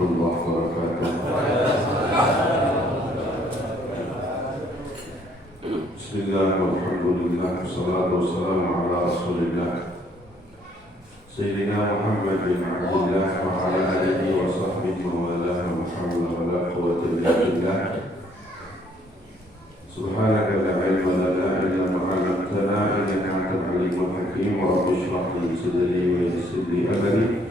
warahmatullahi wabarakatuh. Bismillahirrahmanirrahim. Alhamdulillah, wassalatu wassalamu ala Rasulillah Sayyidina Muhammad bin Abdullah wa ala alihi wa sahbihi wa ala la hawla wa la quwwata illa billah. Subhanaka la ilma lana illa ma 'allamtana innaka antal alimul hakim. Wa rabbi shrah li sadri wa yassir li amri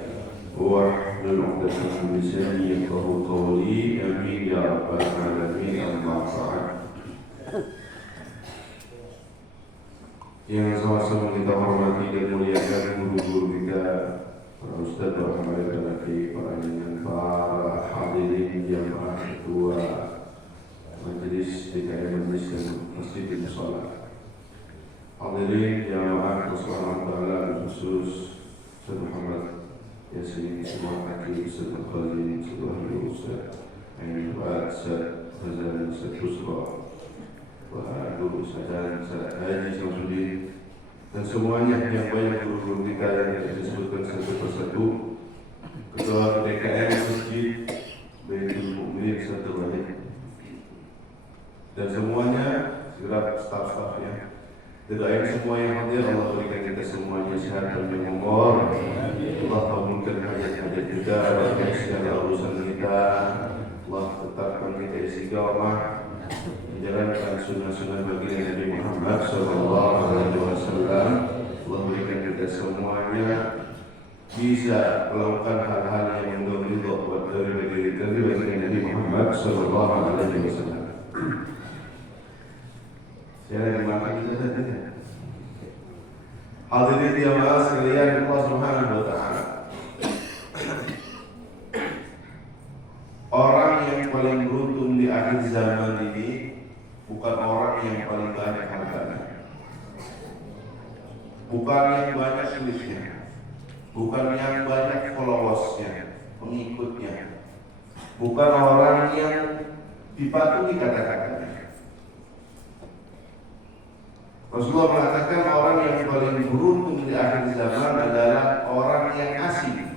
wahlul 'uqdatam min lisani yafqahu qawli. Amin ya rabbal alamin. Amma ba'd. Yang sama-sama kita hormati dan muliakan guru-guru kita, para ustaz, para hadirin laki, para hadirin jamaah ketua majelis DKM Majelis dan Masjid Mushola, hadirin jamaah Rasulullah Taala khusus Ustaz Muhammad Yasin, semua kaki Ustaz Al-Khalid, Ustaz Amin Ustaz Fazal, Ustaz Busra, Guru Sadan, Haji Samsudin, dan semuanya yang banyak guru-guru kita yang disebutkan satu persatu, ketua DKM Masjid Baitul Mukminin satu banyak, dan semuanya segera staf-stafnya, doain semua yang hadir, Allah berikan kita semuanya sehat dan umur, Allah kabulkan hajat-hajat kita, berikan segala urusan kita, Allah tetapkan kita istiqamah menjalankan sunnah-sunnah baginda Nabi Muhammad SAW. Allah berikan kita semuanya bisa melakukan hal-hal yang mendorong buat dari baginda Nabi Muhammad SAW. Saya lagi makan kita tadi. Hadirin jamaah sekalian, Allah Subhanahu wa Ta'ala, orang yang paling beruntung di akhir zaman ini bukan orang yang paling banyak hartanya, bukan yang banyak duitnya, bukan yang banyak followersnya, pengikutnya, bukan orang yang dipatuhi kata-katanya. Rasulullah mengatakan orang yang paling beruntung di akhir zaman adalah orang yang asing.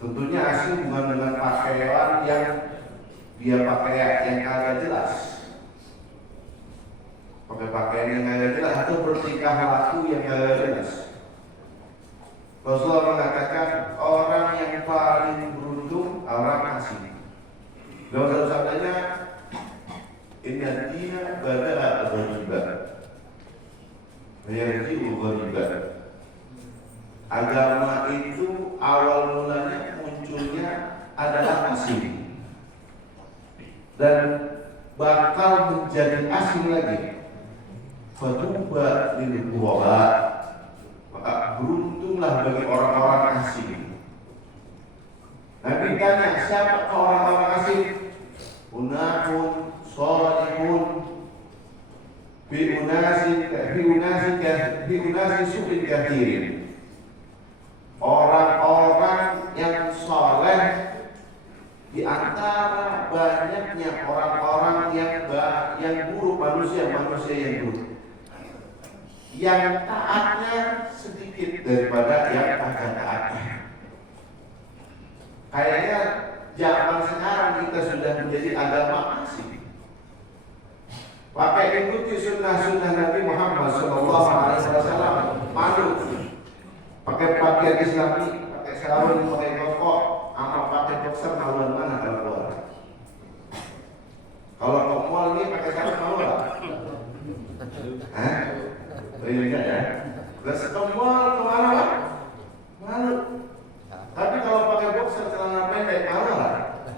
Tentunya asing bukan dengan pakaian yang dia pakai yang agak jelas, pakai pakaian yang agak jelas, atau bertingkah laku yang agak jelas. Rasulullah mengatakan orang yang paling beruntung orang asing. Dalam satu sabdanya, inna dina bada'a ghariban yarji'u ghariban. Agama itu awal mulanya munculnya adalah asing dan bakal menjadi asing lagi. Fatuba lil ghuraba, maka beruntunglah bagi orang-orang asing. Nabi tanya, siapa orang-orang asing? Unakun sholihun bi unasin su'in kathirin. Orang-orang yang soleh di antara banyaknya orang-orang yang buruk, manusia yang buruk, yang taatnya sedikit daripada yang taatnya. Kayaknya zaman sekarang kita sudah menjadi agama asing. Pakai ikuti sunnah-sunnah Nabi Muhammad SAW, malu. Pakai pakaian Islami, pakai sarung, pakai rokok, sama pakai boxer, maluan mana kalau keluar? Kalau ke mall ini pakai sarung malu nggak? Iya ya. Terus ke mall kemana Pak? Malu. Tapi kalau pakai boxer celana pendek malu nggak?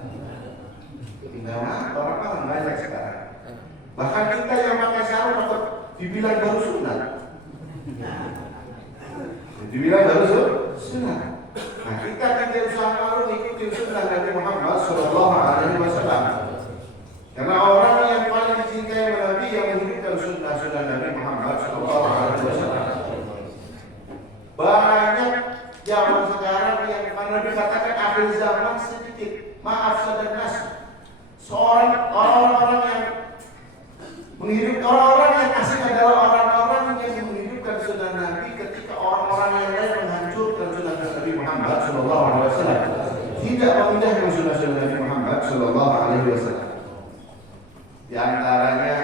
Tidak malu, orang banyak sekarang. Bahkan kita yang pakai sarung takut dibilang baru sunat. Dibilang baru sunnah. Nah, kita usaha malu ikutin sunnah Nabi Muhammad SAW. Karena orang yang paling dicintai Nabi yang menghidupkan sunnah Nabi Muhammad SAW. Banyak zaman sekarang yang karena dikatakan akhir zaman sedikit, maaf sadan nas. Orang-orang yang menghidupkan, orang-orang yang asing adalah orang-orang yang menghidupkan sunnah Nabi ketika orang-orang yang lain menghancurkan sunnah Nabi Muhammad SAW. tidak memindahkan sunnah-sunnah Nabi Muhammad Sallallahu Alaihi Wasallam. Di antaranya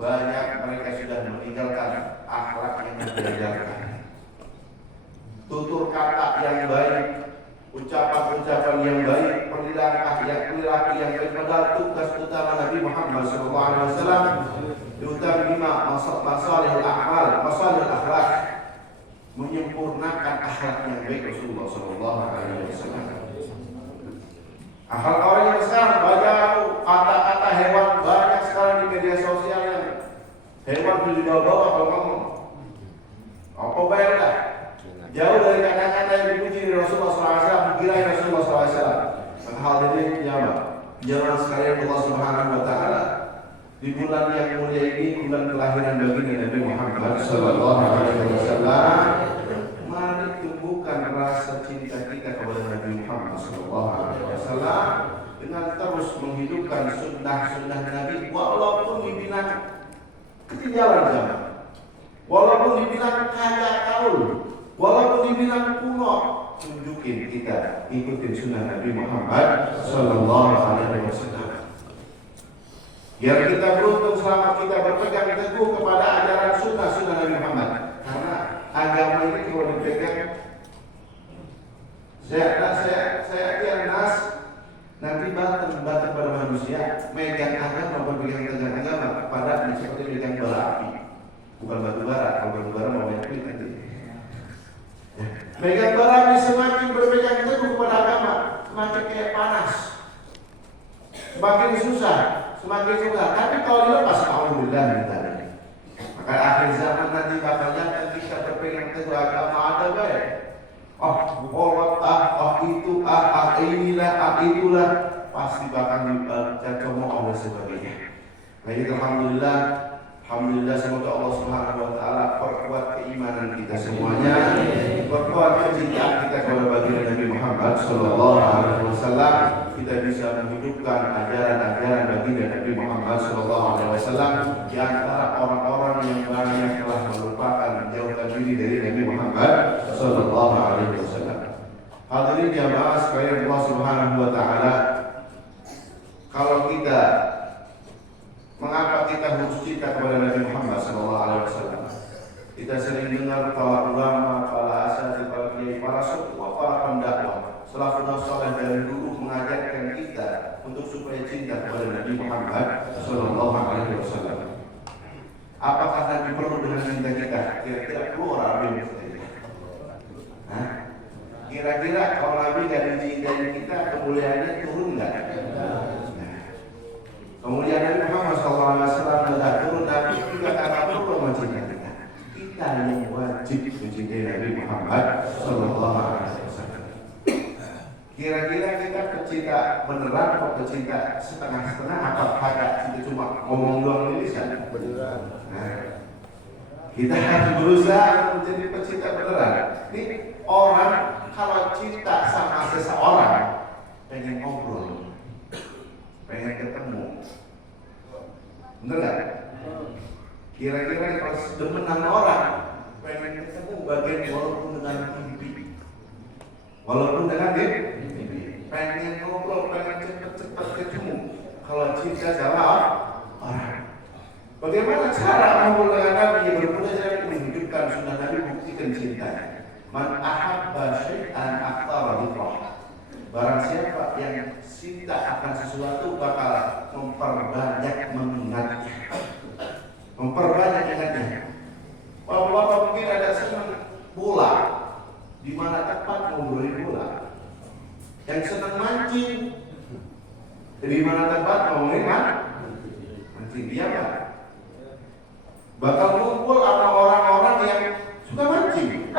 banyak mereka sudah meninggalkan akhlak yang diajarkan, tutur kata yang baik, ucapan-ucapan yang baik, perilaku yang baik. Padahal tugas utama Nabi Muhammad Sallallahu Alaihi Wasallam diutamina masalihul a'mal, masalihul akhlak, menyempurnakan akhlak yang baik Rasulullah Sallallahu Alaihi Wasallam. Akhlak orang yang sekarang banyak kata-kata hewan, banyak sekarang di media sosial yang hewan dibawa-bawa kalau ngomong. Apa bayarlah? Jauh dari kata-kata yang dipuji dari Rasulullah SAW, menggilai Rasulullah SAW. Hal ini jamaah, jangan sekalian Allah Subhanahu Wa Taala di bulan yang mulia ini, bulan kelahiran baginda Nabi Muhammad Sallallahu Alaihi Wasallam, mari tumbuhkan rasa cinta kita kepada Nabi Muhammad Sallallahu Alaihi Wasallam dengan terus menghidupkan sunnah-sunnah Nabi, walaupun dibilang ketinggalan zaman, walaupun dibilang kagak tahu, walaupun dibilang kuno, tunjukin kita ikutin sunnah Nabi Muhammad Sallallahu Alaihi Wasallam. Biar kita beruntung selama kita berpegang teguh kepada ajaran sunnah Nabi Muhammad. Karena agama ini kalau dipegang, saya nas nanti batu pada manusia megang agama, berpegang teguh agama pada seperti megang bara api, bukan batu bara. Kalau batu bara mau menyakit nanti. Megang bara api, semakin berpegang teguh kepada agama, semakin kayak panas, semakin susah. Tapi kalau dilepas, alhamdulillah kita. Maka akhir zaman nanti bakal nyata kita berpegang teguh agama ada baik. Inilah, itulah, pasti bakal dicomot oleh sebagainya. Jadi alhamdulillah semoga Allah Subhanahu Wa Taala perkuat keimanan kita semuanya, perkuat kecintaan kita kepada baginda Nabi Muhammad Sallallahu Alaihi Wasallam. Kita bisa menghidupkan ajaran-ajaran baginda Nabi Muhammad Sallallahu Alaihi Wasallam di antara orang-orang yang banyak telah melupakan menjauhkan diri dari Nabi Muhammad Sallallahu Alaihi Wasallam. Hadirin jamaah sekalian Allah Subhanahu Wa Taala, kalau kita mengapa kita harus cinta kepada Nabi Muhammad Sallallahu Alaihi Wasallam? Kita sering dengar para ulama, para asatidz, para kiai, para semua para pendakwah, salafus saleh dari dulu mengajarkan kita untuk supaya cinta kepada Nabi Muhammad Sallallahu Alaihi Wasallam. Apakah Nabi perlu dengan cinta kita? Kira-kira perlu orang yang seperti itu? Kira-kira kalau Nabi tidak dicintai kita, kemuliaannya turun nggak? Kemudian Nabi Muhammad SAW sudah turun, Nabi juga karena perlu mencintai kita. Kita yang wajib mencintai Nabi Muhammad SAW. Kira-kira kita pecinta beneran atau pecinta setengah-setengah? Apa kagak kita cuma ngomong doang ini kan? Beneran. Kita harus berusaha menjadi pecinta beneran. Ini orang kalau cinta sama seseorang, pengen ngobrol, pengen ketemu, bener gak? Kira-kira kalau demen sama orang, pengen ketemu bagian walaupun dengan mimpi, walaupun dengan mimpi, pengen ngobrol, pengen cepet-cepet ketemu. Kalau cinta sama orang, bagaimana cara ngobrol dengan Nabi yang berbudaya menghidupkan sunnah Nabi, buktikan cinta. Man ahabba syai'an aktsara dzikrah. Barang siapa yang cinta akan sesuatu bakal memperbanyak mengingatnya, memperbanyak ingatnya. Bapak-bapak mungkin ada senang bola, di mana tempat ngobrolin bola. Yang senang mancing, di mana tempat ngomongin mancing. Dia kan bakal ngumpul sama orang-orang yang suka mancing.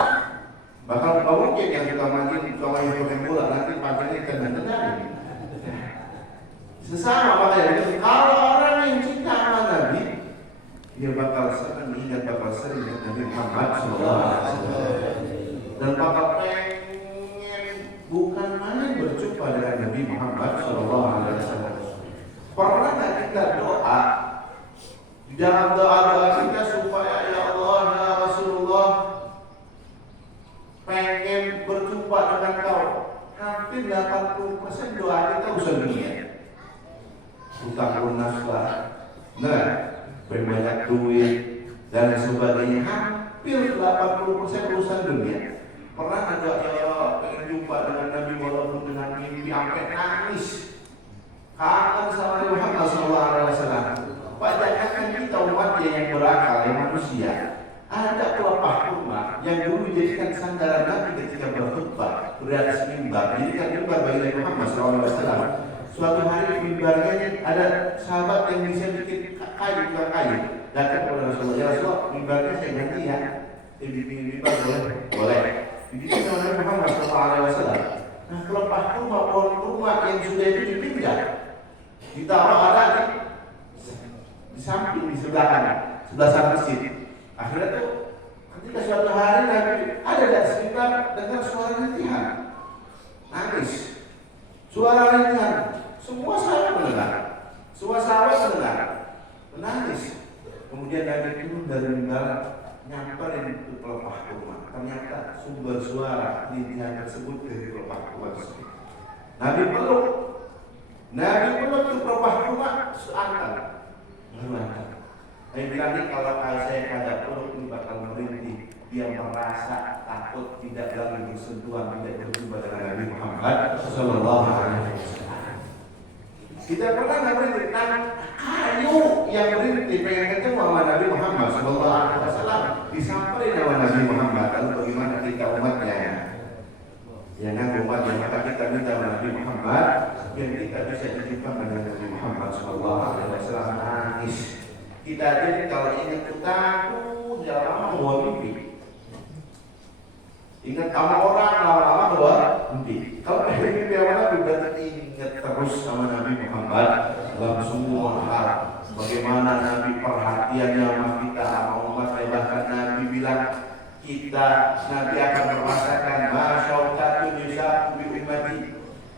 Bakal mungkin yang suka mancing, suka main bola, nanti pancingnya kena-kena. Sesama makanya kalau orang yang cinta sama Nabi, dia bakal sering ingat, bakal sering ingat Nabi Muhammad SAW, dan bakal pengen bukan main berjumpa dengan Nabi Muhammad SAW. Pernah nggak kita doa di dalam doa-doa kita supaya ya Allah, ya Rasulullah, pengen berjumpa dengan kau? Hampir 80% 80% doa kita urusan dunia. Utang lunas lah, nah, berbanyak duit dan sebagainya. Hampir 80% urusan dunia. Pernah ada pengen jumpa dengan Nabi walaupun dengan mimpi sampai nangis. Kangen sama Nabi Muhammad SAW. Pak, jangankan kita umatnya yang berakal, yang manusia. Ada pelepah kurma yang dulu dijadikan sandaran Nabi ketika berkhutbah di atas mimbar. Jadikan mimbar bagi Nabi Muhammad SAW. Suatu hari mimbarnya ada sahabat yang bisa bikin kayu, datang kepada Rasulullah. Ya Rasulullah, mimbarnya saya ganti ya. Bikin mimbar boleh. Dibikin oleh Nabi Muhammad SAW. Nah, pelepah kurma, pohon kurma yang sudah itu dipindah, ditaruh ada di samping, di sebelah kanan, sebelah sana masjid. Akhirnya tuh ketika suatu hari Nabi ada di sekitar dengar suara rintihan, nangis, suara rintihan, semua sahabat mendengar, menangis. Kemudian Nabi turun dari mimbar, nyamperin itu pelepah kurma. Ternyata sumber suara rintihan tersebut dari pelepah kurma tersebut. Nabi peluk itu pelepah kurma seangkat. Saya bilang nih, kalau saya kada peluk ini bakal merintih. Dia merasa takut tidak lagi bersentuhan, tidak berjumpa dengan Nabi Muhammad Sallallahu Alaihi Wasallam. Kita pernah nggak merintih? Nah, kayu yang merintih pengen ketemu sama Nabi Muhammad Sallallahu Alaihi Wasallam disamperin sama Nabi Muhammad. Lalu bagaimana kita umatnya? Jangan umatnya, maka kita minta Nabi Muhammad yang kita bisa dijumpa dengan Nabi Muhammad Sallallahu Alaihi Wasallam. Nangis. Kita jadi kalau ingat takut jangan bawa mimpi. Ingat sama orang lama-lama bawa mimpi. Kalau mimpi apa berarti ingat terus sama Nabi Muhammad dalam semua hal. Bagaimana Nabi perhatiannya sama kita, sama umat. Bahkan Nabi bilang Nabi akan merasakan masyautatun yusaku bi ummati.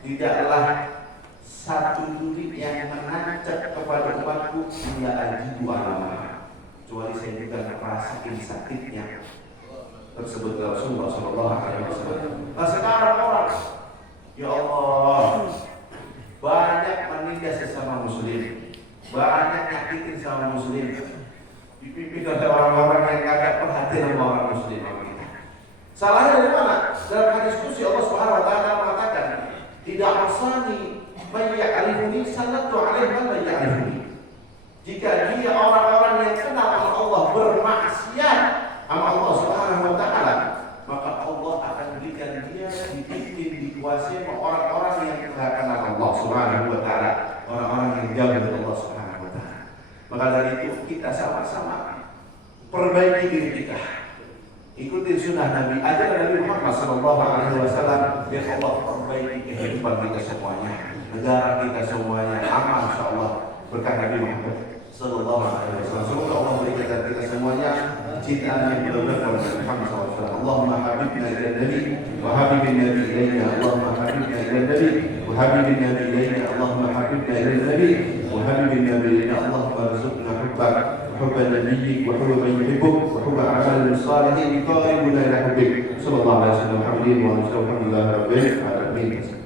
Tidaklah satu duri yang menancap kepada umatku hingga ajibu alamah, kecuali saya juga merasakan sakitnya tersebut Rasulullah SAW. Nah sekarang orang, ya Allah, banyak menindas sesama muslim, banyak nyakitin sama muslim, dipimpin oleh orang-orang yang agak perhatian sama orang muslim. Salahnya dari mana? Dalam hadis qudsi Allah Subhanahu wa taala mengatakan, tidak asani mayya'rifuni salatu alaihi man mayya'rifuni. Jika dia orang-orang yang kenal sama Allah bermaksiat sama Allah Subhanahu wa taala, maka Allah akan berikan dia dipimpin, dikuasai oleh orang-orang yang tidak kenal Allah Subhanahu wa taala, orang-orang yang jauh dari Allah Subhanahu wa taala. Maka dari itu kita sama-sama perbaiki diri kita. Ikuti sunnah Nabi, ajaran Nabi Muhammad Sallallahu Alaihi Wasallam. Biar Allah perbaiki kehidupan kita semuanya, negara kita semuanya aman, insyaallah berkah Nabi Muhammad Sallallahu Alaihi Wasallam. Semoga Allah berikan kita semuanya cintaan yang benar-benar kepada Nabi Muhammad SAW. Allahumma habibna ila Nabi wa habibin Nabi ilayna. Allahumma habibna ila Nabi wa habibin Nabi ilayna. Allahumma habibna ila Nabi wa habibin Nabi ilayna. Allahumma arzuqna hubbak وحب نبيك وحب من يحبك وحب أعمال الصالحين يقربنا إلى حبك صلى الله عليه وسلم. الحمد لله رب العالمين.